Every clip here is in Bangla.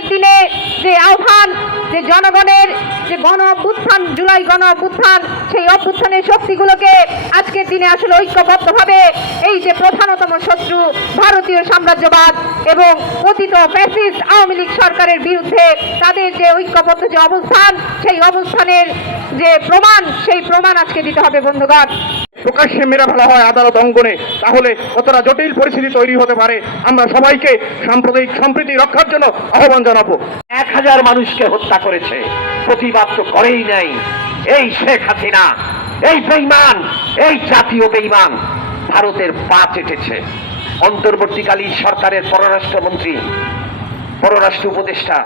আজকের দিনে যে আহ্বান, যে জনগণের যে গণ অভ্যুত্থান, জুলাই গণ অভ্যুত্থান, সেই অভ্যুত্থানের শক্তিগুলোকে আজকের দিনে আসলে ঐক্যবদ্ধভাবে এই যে প্রধানতম শত্রু ভারতীয় সাম্রাজ্যবাদ এবং অতীত ফ্যাসিস্ট আওয়ামী লীগ সরকারের বিরুদ্ধে তাদের যে ঐক্যবদ্ধ যে অবস্থান, সেই অবস্থানের যে প্রমাণ, সেই প্রমাণ আজকে দিতে হবে বন্ধুগণ। প্রকাশ্যে মেরে ফেলা হয় আদালত অঙ্গনে। তাহলে কতটা জটিল পরিস্থিতি তৈরি হতে পারে? আমরা সবাইকে সাম্প্রদায়িক সম্প্রীতি রক্ষার জন্য আহ্বান জানাব। এক হাজার মানুষকে হত্যা করেছে। প্রতিবাদ তো করেই নাই। এই শেখ হাসিনা, এই বেইমান এই জাতীয় বেইমান ভারতের পা চেটেছে। অন্তর্বর্তীকালীন সরকারের পররাষ্ট্রমন্ত্রী, পররাষ্ট্র উপদেষ্টা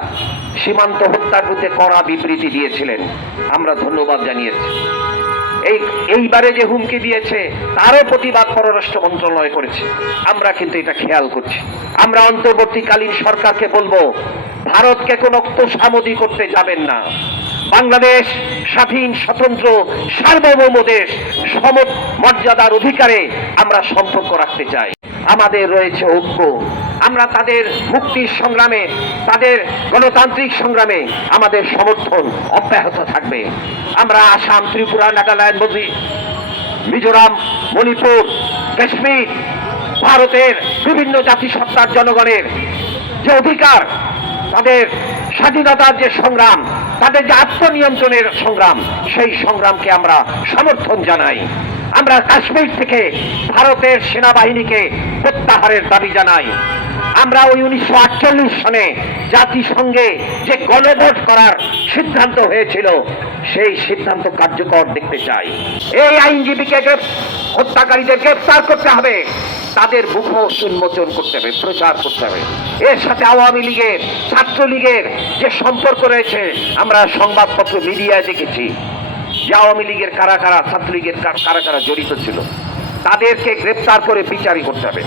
সীমান্ত হত্যার বিরুদ্ধে কড়া বিবৃতি দিয়েছিলেন। আমরা ধন্যবাদ জানিয়েছি। এই, এইবারে যে হুমকি দিয়েছে, তারও প্রতিবাদ পররাষ্ট্র মন্ত্রণালয় করেছে। আমরা কিন্তু এটা খেয়াল করছি। আমরা অন্তর্বর্তীকালীন সরকারকে বলব, ভারতকে কোনো তোষামদি করতে যাবেন না। বাংলাদেশ স্বাধীন, স্বতন্ত্র, সার্বভৌম দেশ, সম মর্যাদার অধিকারে আমরা সম্পর্ক রাখতে চাই। আমাদের রয়েছে ঐক্য। আমরা তাদের মুক্তির সংগ্রামে, তাদের গণতান্ত্রিক সংগ্রামে আমাদের সমর্থন অব্যাহত থাকবে। আমরা আসাম, ত্রিপুরা, নাগাল্যান্ড মিজোরাম, মণিপুর, কাশ্মীর, ভারতের বিভিন্ন জাতিসত্তার জনগণের যে অধিকার, তাদের স্বাধীনতার যে সংগ্রাম, তাদের যে আত্মনিয়ন্ত্রণের সংগ্রাম, সেই সংগ্রামকে আমরা সমর্থন জানাই। আমরা কাশ্মীর থেকে ভারতের সেনাবাহিনীকে প্রত্যাহারের দাবি জানাই। আমরা ওই উনিশশো আটচল্লিশ সনে জাতিসংঘে যে গণভোট করার সিদ্ধান্ত হয়েছিল, সেই সিদ্ধান্ত কার্যকর দেখতে চাই। এই আইনজীবীকে হত্যাকারীদের গ্রেফতার করতে হবে। তাদের মুখ উন্মোচন করতে হবে, প্রচার করতে হবে। এর সাথে আওয়ামী লীগের, ছাত্রলীগের যে সম্পর্ক রয়েছে, আমরা সংবাদপত্র মিডিয়ায় দেখেছি। আওয়ামী লীগের কারা কারা ছাত্রলীগের কারা কারা জড়িত ছিল, তাদেরকে গ্রেপ্তার করে বিচারই করতে হবে।